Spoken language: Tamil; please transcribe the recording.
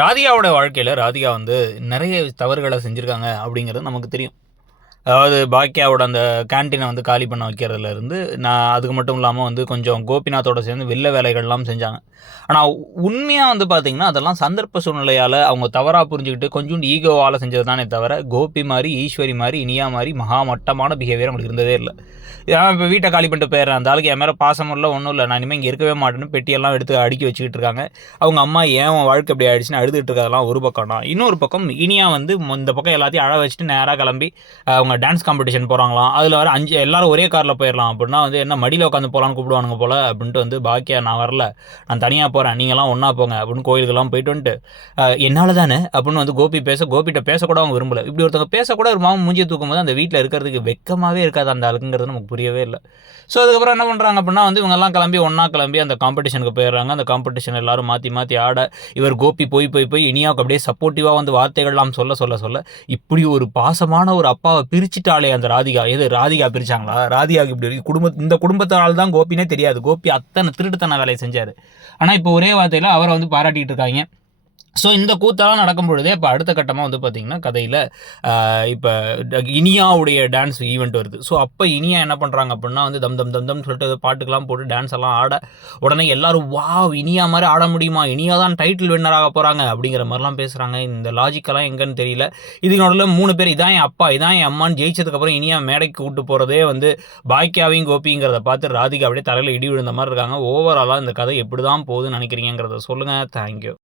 ராதிகாவோட வாழ்க்கையில ராதிகா வந்து நெறைய தவறுகள செஞ்சிருக்காங்க அப்படிங்கிறது நமக்கு தெரியும். அதாவது பாக்கியாவோட அந்த கேன்டீன வந்து காலி பண்ண வைக்கிறதுலேருந்து, நான் அதுக்கு மட்டும் இல்லாம வந்து கொஞ்சம் கோபிநாத்தோட சேர்ந்து வில்ல வேலைகள்லாம் செஞ்சாங்க. ஆனா உண்மையா வந்து பார்த்தீங்கன்னா, அதெல்லாம் சந்தர்ப்ப சூழ்நிலையால அவங்க தவறா புரிஞ்சுகிட்டு கொஞ்சோண்டு ஈகோவால செஞ்சது தானே தவிர, கோபி மாரி, ஈஸ்வரி மாரி, இனியா மாரி மகா மட்டமான பிஹேவியர் அவங்களுக்கு இருந்ததே இல்ல. நான் இப்ப வீட்ட காலி பண்ணிட்டு போயிடுறேன். அந்த ஆளுக்கு என் மேல பாசமும் இல்ல, ஒண்ணும் இல்ல. நான் இனிமே இங்க இருக்கவே மாட்டேன்னு பெட்டியெல்லாம் எடுத்து அடுக்கி வச்சுக்கிட்டு இருக்காங்க. அவங்க அம்மா ஏன் உன் வாழ்க்கை இப்படி ஆயிடுச்சுன்னு அழுதுட்டு இருக்கிறதெல்லாம் ஒரு பக்கம்னா, இன்னொரு பக்கம் இனியா வந்து இந்த பக்கம் எல்லாத்தையும் அழ வச்சுட்டு நேரா கிளம்பி அவங்க டான்ஸ் காம்படிஷன் போகிறாங்களாம். அதில் வர 5 எல்லாரும் ஒரே காரில் போயிடலாம் அப்படின்னா வந்து என்ன மடியில் உட்காந்து போகலான்னு கூப்பிடுவானுங்க போல அப்படின்ட்டு வந்து பாக்கியா நான் வரல, நான் தனியாக போகிறேன், நீங்களாம் ஒன்றா போங்க அப்படின்னு கோயிலுக்கெல்லாம் போயிட்டு வந்துட்டு என்னால் தானே அப்படின்னு வந்து கோபிகிட்ட பேசக்கூட அவங்க விரும்பல. இப்படி ஒருத்தவங்க பேசக்கூட ஒரு மாமன் மூஞ்சியை தூக்கும் போது அந்த வீட்டில் இருக்கிறதுக்கு வெக்கமாகவே இருக்காது அந்த ஆளுக்குங்கிறது நமக்கு புரியவே இல்லை. ஸோ அதுக்கப்புறம் என்ன பண்ணுறாங்க அப்படின்னா வந்து இவங்கெல்லாம் ஒன்றா கிளம்பி அந்த காம்படிஷனுக்கு போயிடுறாங்க. அந்த காம்படிஷன் எல்லாரும் மாற்றி மாற்றி ஆட இவர் கோபி போய் இனியாவுக்கு அப்படியே சப்போர்ட்டிவாக வந்து வார்த்தைகள்லாம் சொல்ல இப்படி ஒரு பாசமான ஒரு அப்பாவை பிரிச்சுட்டாலே அந்த ராதிகா. ராதிகா பிரிச்சாங்களா? ராதிகாவுக்கு இப்படி இந்த குடும்பத்தால் தான் கோபினே தெரியாது. கோபி அத்தனை திருட்டுத்தன வேலையை செஞ்சார். ஆனால் இப்போ ஒரே வார்த்தையில் அவரை வந்து பாராட்டிகிட்டு இருக்காங்க. ஸோ இந்த கூத்தெல்லாம் நடக்கும் பொழுதே இப்போ அடுத்த கட்டமாக வந்து பார்த்திங்கன்னா கதையில் இப்போ இனியாவுடைய டான்ஸ் ஈவெண்ட் வருது. ஸோ அப்போ இனியா என்ன பண்ணுறாங்க அப்படின்னா வந்து தம் தம் தம் தம்னு சொல்லிட்டு பாட்டுக்கெல்லாம் போட்டு டான்ஸ் எல்லாம் ஆட உடனே எல்லாரும் வாவ் இனியா மாதிரி ஆட முடியுமா, இனியா தான் டைட்டில் வின்னராக போகிறாங்க அப்படிங்கிற மாதிரிலாம் பேசுகிறாங்க. இந்த லாஜிக்கெல்லாம் எங்கன்னு தெரியல. இதுக்கு நடுவில் 3 பேர் இதான் என் அப்பா இதான் என் அம்மான்னு ஜெயிச்சதுக்கப்புறம் இனியா மேடைக்கு கூட்டு போகிறதே வந்து பாக்கியாவையும் கோபிங்கிறத பார்த்து ராதிகா அப்படியே தலையில் இடி விழுந்த மாதிரி இருக்காங்க. ஓவராலாக இந்த கதை எப்படி தான் போகுதுன்னு நினைக்கிறீங்கிறத சொல்லுங்கள். தேங்க்யூ.